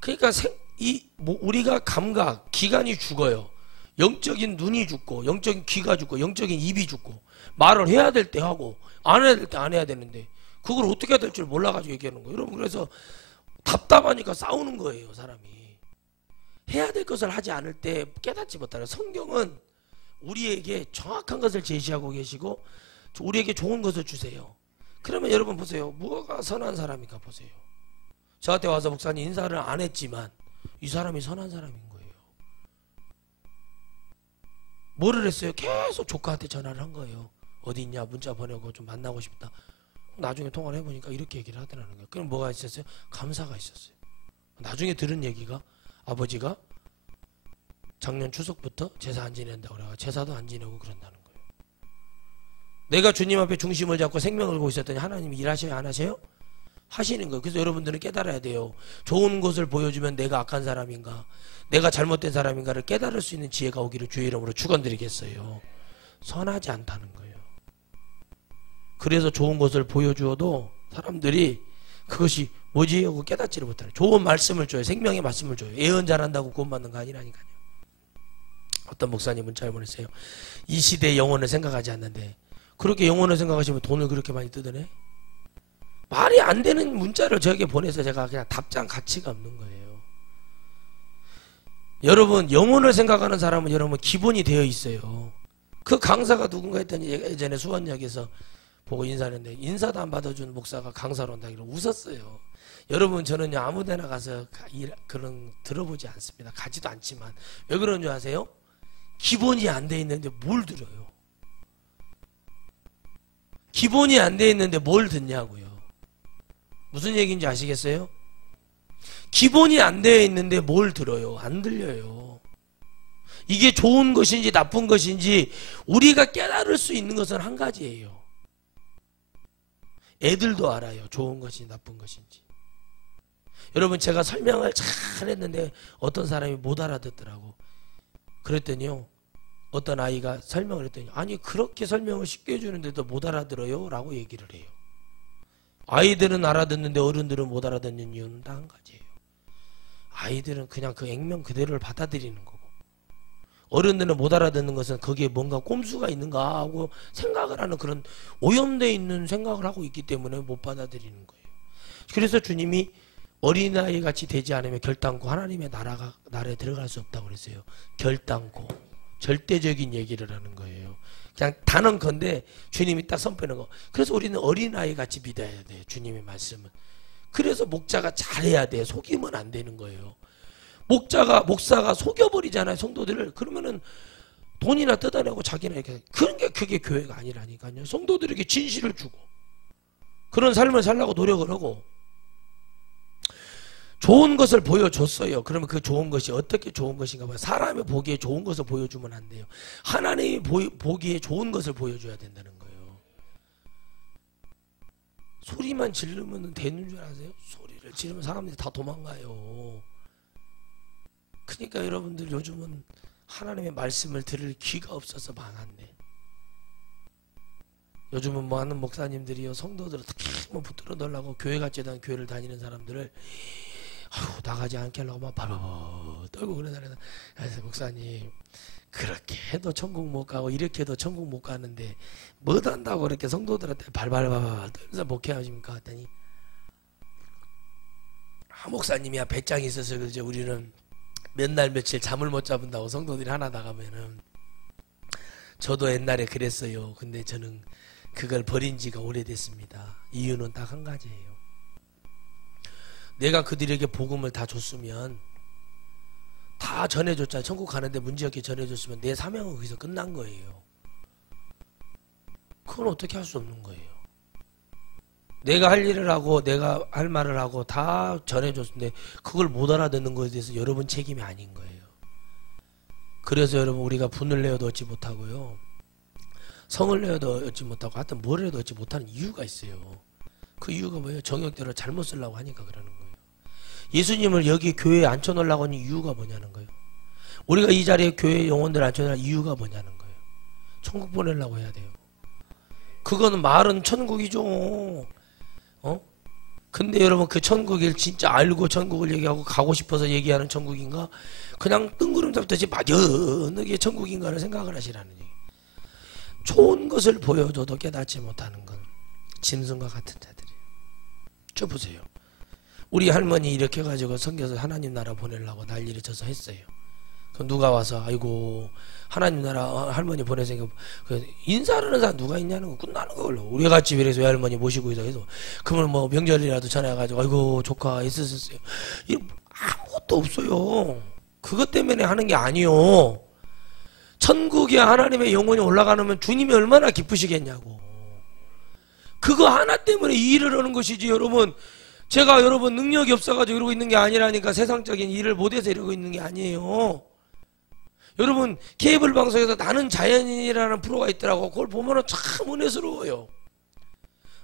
그러니까 우리가 감각, 기관이 죽어요. 영적인 눈이 죽고 영적인 귀가 죽고 영적인 입이 죽고 말을 해야 될 때 하고 안 해야 될 때 안 해야 되는데 그걸 어떻게 해야 될 줄 몰라가지고 얘기하는 거예요. 여러분 그래서 답답하니까 싸우는 거예요. 사람이 해야 될 것을 하지 않을 때 깨닫지 못하는. 성경은 우리에게 정확한 것을 제시하고 계시고 우리에게 좋은 것을 주세요. 그러면 여러분 보세요. 뭐가 선한 사람인가 보세요. 저한테 와서 목사님 인사를 안 했지만 이 사람이 선한 사람인 거예요. 뭐를 했어요? 계속 조카한테 전화를 한 거예요. 어디 있냐 문자 보내고 좀 만나고 싶다. 나중에 통화를 해보니까 이렇게 얘기를 하더라는 거예요. 그럼 뭐가 있었어요? 감사가 있었어요. 나중에 들은 얘기가 아버지가 작년 추석부터 제사 안 지낸다고 그래가 제사도 안 지내고 그런다는 거예요. 내가 주님 앞에 중심을 잡고 생명을 걸고 있었더니 하나님이 일하셔요 안 하세요? 하시는 거예요. 그래서 여러분들은 깨달아야 돼요. 좋은 것을 보여주면 내가 악한 사람인가 내가 잘못된 사람인가를 깨달을 수 있는 지혜가 오기를 주의 이름으로 축원드리겠어요. 선하지 않다는 거예요. 그래서 좋은 것을 보여주어도 사람들이 그것이 뭐지? 하고 깨닫지를 못하네. 좋은 말씀을 줘요. 생명의 말씀을 줘요. 예언 잘한다고 구원받는 거 아니라니까요. 어떤 목사님 문자를 보냈어요. 이 시대의 영혼을 생각하지 않는데 그렇게 영혼을 생각하시면 돈을 그렇게 많이 뜯어내? 말이 안 되는 문자를 저에게 보내서 제가 그냥 답장 가치가 없는 거예요. 여러분, 영혼을 생각하는 사람은 여러분 기본이 되어 있어요. 그 강사가 누군가 했더니 예전에 수원역에서 보고 인사했는데 인사도 안 받아준 목사가 강사로 온다기로 웃었어요. 여러분, 저는 아무 데나 가서 그런 들어보지 않습니다. 가지도 않지만 왜 그런 줄 아세요? 기본이 안 돼 있는데 뭘 들어요? 기본이 안 돼 있는데 뭘 듣냐고요. 무슨 얘기인지 아시겠어요? 기본이 안 되어 있는데 뭘 들어요? 안 들려요. 이게 좋은 것인지 나쁜 것인지 우리가 깨달을 수 있는 것은 한 가지예요. 애들도 알아요. 좋은 것인지 나쁜 것인지. 여러분, 제가 설명을 잘 했는데 어떤 사람이 못 알아듣더라고. 그랬더니요, 어떤 아이가 설명을 했더니 아니 그렇게 설명을 쉽게 해주는데도 못 알아들어요? 라고 얘기를 해요. 아이들은 알아듣는데 어른들은 못 알아듣는 이유는 다 한 가지예요. 아이들은 그냥 그 액면 그대로를 받아들이는 거고, 어른들은 못 알아듣는 것은 거기에 뭔가 꼼수가 있는가 하고 생각을 하는 그런 오염되어 있는 생각을 하고 있기 때문에 못 받아들이는 거예요. 그래서 주님이 어린아이 같이 되지 않으면 결단코 하나님의 나라에 들어갈 수 없다고 그랬어요. 결단코. 절대적인 얘기를 하는 거예요. 그냥 단언컨대 주님이 딱 선포하는 거. 그래서 우리는 어린아이 같이 믿어야 돼요. 주님의 말씀은. 그래서 목자가 잘해야 돼. 속이면 안 되는 거예요. 목사가 속여버리잖아요, 성도들을. 그러면은 돈이나 뜯어내고 자기나 이렇게. 그런 게 그게 교회가 아니라니까요. 성도들에게 진실을 주고 그런 삶을 살려고 노력을 하고 좋은 것을 보여줬어요. 그러면 그 좋은 것이 어떻게 좋은 것인가 봐요. 사람이 보기에 좋은 것을 보여주면 안 돼요. 하나님이 보기에 좋은 것을 보여줘야 된다는 거예요. 소리만 지르면 되는 줄 아세요? 소리를 지르면 사람들이 다 도망가요. 그러니까 여러분들 요즘은 하나님의 말씀을 들을 귀가 없어서 망한데, 요즘은 뭐 하는 목사님들이요, 성도들을 특히 뭐 붙들어 놓으려고 교회 같지 않은 교회를 다니는 사람들을 나가지 않게 하려고 막 발발 떨고 그러잖아요. 그래서 목사님, 그렇게 해도 천국 못 가고 이렇게 해도 천국 못 가는데 뭐 한다고 그렇게 성도들한테 발발발 떨면서 목회하십니까? 했더니 목사님이야 배짱이 있어서 그러죠. 우리는 몇 날 며칠 잠을 못 잡은다고 성도들이 하나 나가면은. 저도 옛날에 그랬어요. 근데 저는 그걸 버린 지가 오래됐습니다. 이유는 딱 한 가지예요. 내가 그들에게 복음을 다 줬으면, 다 전해줬잖아요. 천국 가는데 문제없게 전해줬으면 내 사명은 거기서 끝난 거예요. 그건 어떻게 할 수 없는 거예요. 내가 할 일을 하고 내가 할 말을 하고 다 전해줬는데 그걸 못 알아듣는 것에 대해서 여러분 책임이 아닌 거예요. 그래서 여러분, 우리가 분을 내어도 얻지 못하고요, 성을 내어도 얻지 못하고 하여튼 뭘 해도 얻지 못하는 이유가 있어요. 그 이유가 뭐예요? 정욕대로 잘못 쓰려고 하니까 그러는 거예요. 예수님을 여기 교회에 앉혀놓으려고 하는 이유가 뭐냐는 거예요. 우리가 이 자리에 교회 영혼들 앉혀놓으려는 이유가 뭐냐는 거예요. 천국 보내려고 해야 돼요. 그거는 말은 천국이죠. 근데 여러분, 그 천국을 진짜 알고 천국을 얘기하고 가고 싶어서 얘기하는 천국인가? 그냥 뜬구름 잡듯이 막연하게 천국인가를 생각을 하시라는 얘기. 좋은 것을 보여줘도 깨닫지 못하는 건 짐승과 같은 자들이에요. 저 보세요. 우리 할머니 이렇게 해가지고 섬겨서 하나님 나라 보내려고 난리를 쳐서 했어요. 그럼 누가 와서 아이고 하나님 나라 할머니 보내서 인사를 하는 사람 누가 있냐는 거 끝나는 걸로. 우리 같이 그래서 외할머니 모시고 해서 그러면 뭐 명절이라도 전화해가지고 아이고 조카 있으셨어요. 아무것도 없어요. 그것 때문에 하는 게 아니요. 천국에 하나님의 영혼이 올라가면 주님이 얼마나 기쁘시겠냐고. 그거 하나 때문에 이 일을 하는 것이지. 여러분, 제가 여러분 능력이 없어가지고 이러고 있는 게 아니라니까. 세상적인 일을 못해서 이러고 있는 게 아니에요. 여러분, 케이블 방송에서 나는 자연인이라는 프로가 있더라고. 그걸 보면은 참 은혜스러워요.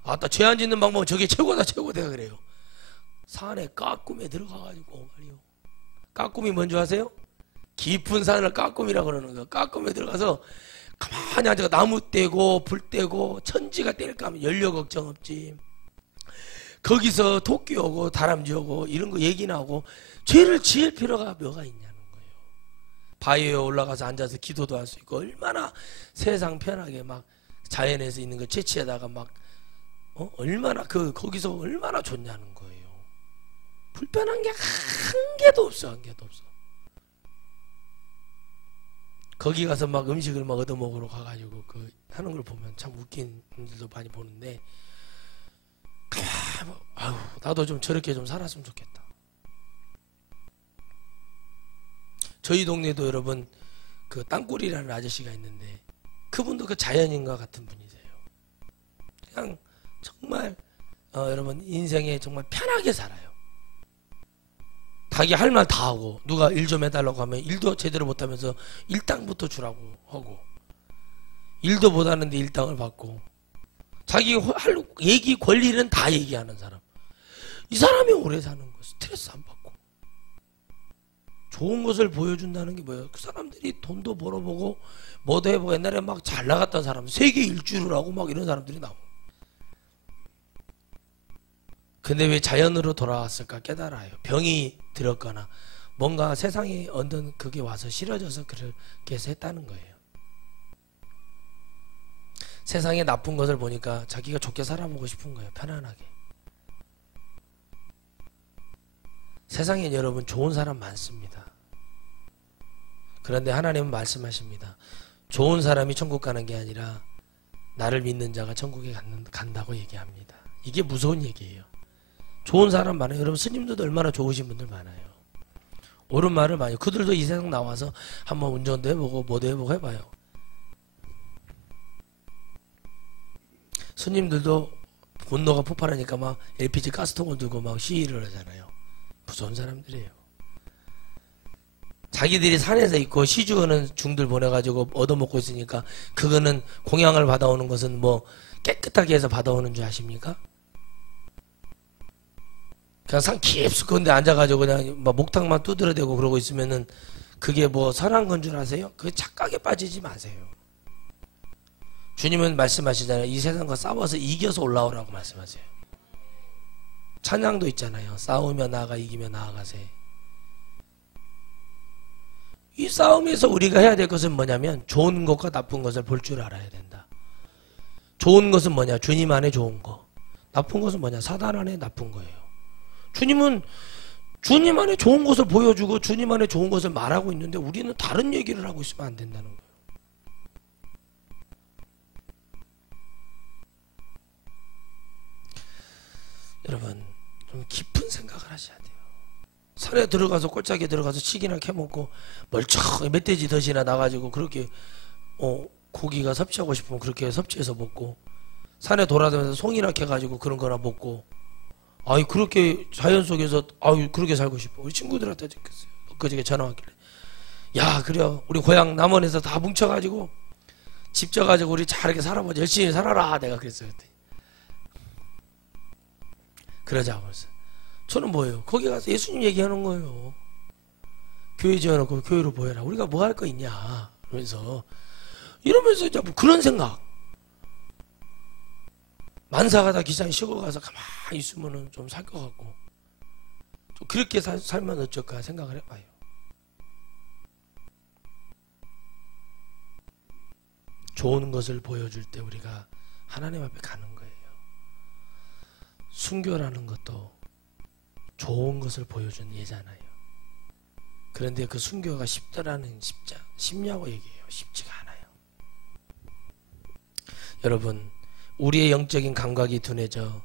아따, 죄안 짓는 방법은 저게 최고다 최고다 그래요. 산에 까꿈에 들어가가지고 말이요. 까꿈이 뭔지 아세요? 깊은 산을 까꿈이라고 그러는 거예요. 까꿈에 들어가서 가만히 앉아서 나무 떼고 불 떼고 천지가 뗄까 하면 연료 걱정 없지. 거기서 토끼 오고 다람쥐 오고 이런 거 얘기 나오고 죄를 지을 필요가 뭐가 있냐는 거예요. 바위에 올라가서 앉아서 기도도 할 수 있고 얼마나 세상 편하게 막 자연에서 있는 거 채취에다가 막 얼마나 거기서 얼마나 좋냐는 거예요. 불편한 게 한 개도 없어. 한 개도 없어. 거기 가서 막 음식을 막 얻어먹으러 가가지고 하는 걸 보면 참 웃긴 분들도 많이 보는데, 아유, 나도 좀 저렇게 좀 살았으면 좋겠다. 저희 동네도 여러분 그 땅굴이라는 아저씨가 있는데 그분도 그 자연인과 같은 분이세요. 그냥 정말 여러분 인생에 정말 편하게 살아요. 자기 할 말 다 하고, 누가 일 좀 해달라고 하면 일도 제대로 못하면서 일당부터 주라고 하고, 일도 못하는데 일당을 받고, 자기 할 얘기 권리는 다 얘기하는 사람. 이 사람이 오래 사는 거, 스트레스 안 받고 좋은 것을 보여준다는 게 뭐예요? 그 사람들이 돈도 벌어보고 뭐도 해보고, 옛날에 막 잘 나갔던 사람, 세계 일주를 하고 막 이런 사람들이 나오고. 근데 왜 자연으로 돌아왔을까 깨달아요. 병이 들었거나 뭔가 세상에 얻은 그게 와서 싫어져서 그렇게 해서 했다는 거예요. 세상에 나쁜 것을 보니까 자기가 좋게 살아보고 싶은 거예요. 편안하게. 세상에 여러분 좋은 사람 많습니다. 그런데 하나님은 말씀하십니다. 좋은 사람이 천국 가는 게 아니라 나를 믿는 자가 천국에 간다고 얘기합니다. 이게 무서운 얘기예요. 좋은 사람 많아요. 여러분 스님들도 얼마나 좋으신 분들 많아요. 옳은 말을 많이. 그들도 이 세상 나와서 한번 운전도 해보고 뭐도 해보고 해봐요. 스님들도 분노가 폭발하니까 막 LPG 가스통을 들고 막 시위를 하잖아요. 무서운 사람들이에요. 자기들이 산에서 있고 시주하는 중들 보내가지고 얻어먹고 있으니까 그거는 공양을 받아오는 것은 뭐 깨끗하게 해서 받아오는 줄 아십니까? 그냥 산 깊숙한 데 앉아가지고 그냥 막 목탕만 두드려대고 그러고 있으면은 그게 뭐 선한 건 줄 아세요? 그 착각에 빠지지 마세요. 주님은 말씀하시잖아요. 이 세상과 싸워서 이겨서 올라오라고 말씀하세요. 찬양도 있잖아요. 싸우며 나아가 이기며 나아가세. 이 싸움에서 우리가 해야 될 것은 뭐냐면 좋은 것과 나쁜 것을 볼 줄 알아야 된다. 좋은 것은 뭐냐? 주님 안에 좋은 거. 나쁜 것은 뭐냐? 사단 안에 나쁜 거예요. 주님은 주님 안에 좋은 것을 보여주고 주님 안에 좋은 것을 말하고 있는데 우리는 다른 얘기를 하고 있으면 안 된다는 거예요. 여러분 좀 깊은 생각을 하셔야 돼요. 산에 들어가서 꼴짝에 들어가서 치기나 캐먹고 멀쩡히 멧돼지 덫이나 나가지고 그렇게 고기가 섭취하고 싶으면 그렇게 섭취해서 먹고, 산에 돌아다니면서 송이나 캐가지고 그런 거나 먹고, 아이 그렇게 자연 속에서 아유 그렇게 살고 싶어. 우리 친구들한테 듣겠어요. 그저께 전화 왔길래 야 그래요 우리 고향 남원에서 다 뭉쳐가지고 집 져가지고 우리 잘하게 살아보자. 열심히 살아라. 내가 그랬어요 그때. 그러자고 그랬어요. 저는 뭐예요? 거기 가서 예수님 얘기하는 거예요. 교회 지어놓고 교회로 보여라. 우리가 뭐 할 거 있냐 이러면서 이제 뭐 그런 생각. 만사가 다 기장이 식어가서 가만히 있으면 좀 살 것 같고, 좀 그렇게 살면 어쩔까 생각을 해봐요. 좋은 것을 보여줄 때 우리가 하나님 앞에 가는 거예요. 순교라는 것도 좋은 것을 보여주는 예잖아요. 그런데 그 순교가 쉽냐고 얘기해요. 쉽지가 않아요. 여러분 우리의 영적인 감각이 둔해져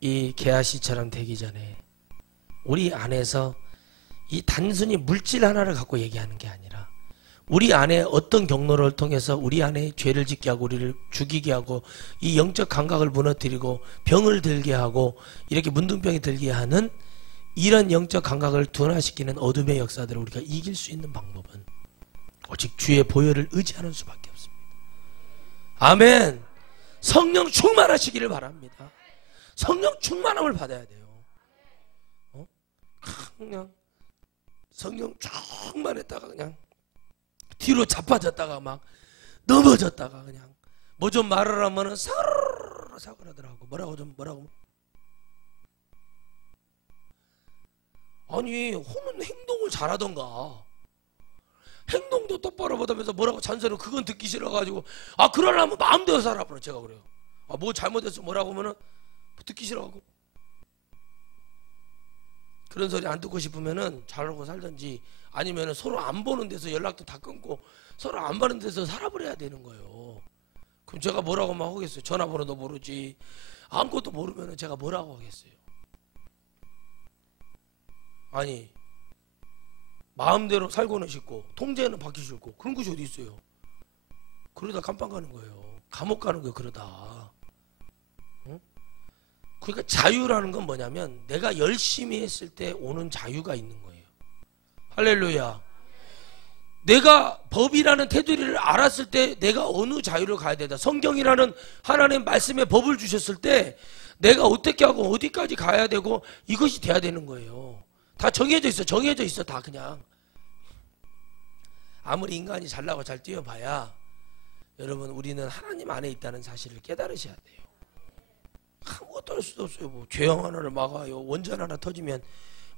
이 게하시처럼 되기 전에 우리 안에서 이 단순히 물질 하나를 갖고 얘기하는 게 아니라 우리 안에 어떤 경로를 통해서 우리 안에 죄를 짓게 하고 우리를 죽이게 하고 이 영적 감각을 무너뜨리고 병을 들게 하고 이렇게 문둥병이 들게 하는 이런 영적 감각을 둔화시키는 어둠의 역사들을 우리가 이길 수 있는 방법은 오직 주의 보혈을 의지하는 수밖에 없습니다. 아멘. 성령 충만하시기를 바랍니다. 성령 충만함을 받아야 돼요. 그냥 성령 충만했다가 그냥 뒤로 자빠졌다가 막 넘어졌다가 그냥 뭐 좀 말을 하면은 사그라들하고 뭐라고 아니 호는 행동을 잘하던가 행동도 똑바로 못하면서 뭐라고 잔소리 그건 듣기 싫어가지고 그러려면 마음대로 살아. 제가 그래요. 뭐 잘못했어 뭐라고 하면은 듣기 싫어하고 그런 소리 안 듣고 싶으면은 잘하고 살든지 아니면은 서로 안 보는 데서 연락도 다 끊고 서로 안 보는 데서 살아버려야 되는 거예요. 그럼 제가 뭐라고 막 하겠어요. 전화번호도 모르지 아무것도 모르면은 제가 뭐라고 하겠어요. 아니 마음대로 살고는 싶고 통제는 받기 싫고 그런 것이 어디 있어요. 그러다 감방 가는 거예요. 감옥 가는 거예요. 그러다. 응? 그러니까 자유라는 건 뭐냐면 내가 열심히 했을 때 오는 자유가 있는 거예요. 할렐루야. 내가 법이라는 테두리를 알았을 때 내가 어느 자유를 가야 된다. 성경이라는 하나님 말씀의 법을 주셨을 때 내가 어떻게 하고 어디까지 가야 되고 이것이 돼야 되는 거예요. 다 정해져 있어. 다 그냥. 아무리 인간이 잘나고 잘 뛰어봐야 여러분 우리는 하나님 안에 있다는 사실을 깨달으셔야 돼요. 아무것도 할 수도 없어요. 뭐 죄형 하나를 막아요. 원전 하나 터지면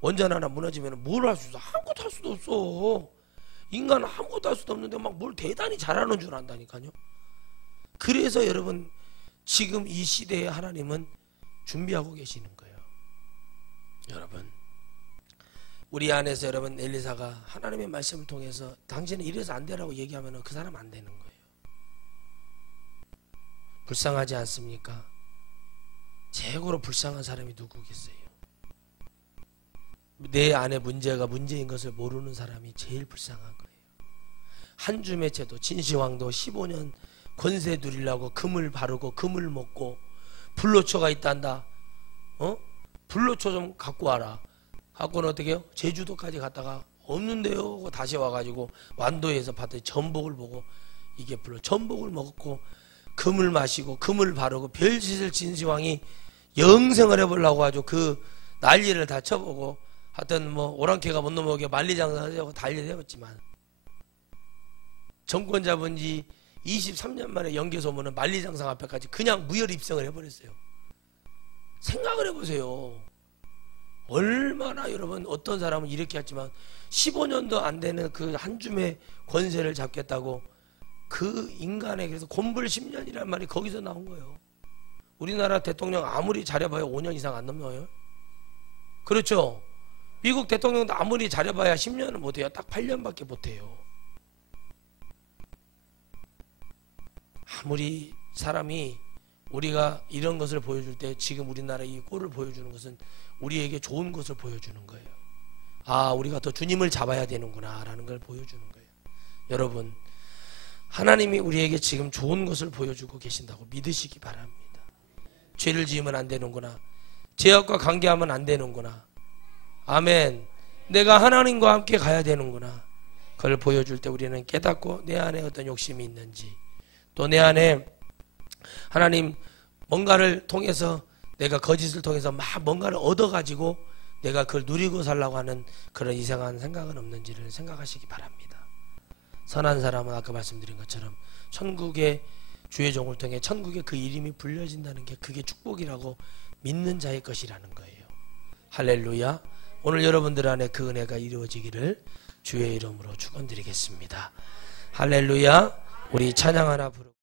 원전 하나 무너지면 뭘 할 수 있어? 아무것도 할 수도 없어. 인간은 아무것도 할 수도 없는데 막 뭘 대단히 잘하는 줄 안다니까요. 그래서 여러분 지금 이 시대에 하나님은 준비하고 계시는 거예요. 여러분 우리 안에서 여러분 엘리사가 하나님의 말씀을 통해서 당신은 이래서 안 되라고 얘기하면 그 사람 안 되는 거예요. 불쌍하지 않습니까? 최고로 불쌍한 사람이 누구겠어요? 내 안에 문제가 문제인 것을 모르는 사람이 제일 불쌍한 거예요. 한 줌의 제도 진시황도 15년 권세 누리려고 금을 바르고 금을 먹고 불로초가 있단다. 불로초 좀 갖고 와라. 갖고는 어떻게 해요? 제주도까지 갔다가 없는데요 하고 다시 와가지고 완도에서 봤더니 전복을 보고 이게 불로 전복을 먹고 금을 마시고 금을 바르고 별짓을 진시황이 영생을 해보려고 하죠. 그 난리를 다 쳐보고 하여튼 뭐 오랑캐가 못 넘어오게 만리장성하려고 난리를 해봤지만 정권 잡은 지 23년 만에 연개소문은 만리장성 앞에까지 그냥 무혈 입성을 해버렸어요. 생각을 해보세요. 얼마나 여러분 어떤 사람은 이렇게 했지만 15년도 안 되는 그 한 줌의 권세를 잡겠다고 그 인간의 그래서 곤불 10년이란 말이 거기서 나온 거예요. 우리나라 대통령 아무리 잘해봐야 5년 이상 안 넘어요. 그렇죠? 미국 대통령도 아무리 잘해봐야 10년은 못해요. 딱 8년밖에 못해요. 아무리 사람이 우리가 이런 것을 보여줄 때 지금 우리나라 이 꼴을 보여주는 것은 우리에게 좋은 것을 보여주는 거예요. 우리가 더 주님을 잡아야 되는구나 라는 걸 보여주는 거예요. 여러분 하나님이 우리에게 지금 좋은 것을 보여주고 계신다고 믿으시기 바랍니다. 죄를 지으면 안 되는구나. 죄악과 관계하면 안 되는구나. 아멘. 내가 하나님과 함께 가야 되는구나. 그걸 보여줄 때 우리는 깨닫고 내 안에 어떤 욕심이 있는지 또 내 안에 하나님 뭔가를 통해서 내가 거짓을 통해서 막 뭔가를 얻어가지고 내가 그걸 누리고 살라고 하는 그런 이상한 생각은 없는지를 생각하시기 바랍니다. 선한 사람은 아까 말씀드린 것처럼 천국의 주의 종을 통해 천국에 그 이름이 불려진다는 게 그게 축복이라고 믿는 자의 것이라는 거예요. 할렐루야. 오늘 여러분들 안에 그 은혜가 이루어지기를 주의 이름으로 축원드리겠습니다. 할렐루야. 우리 찬양 하나 부르고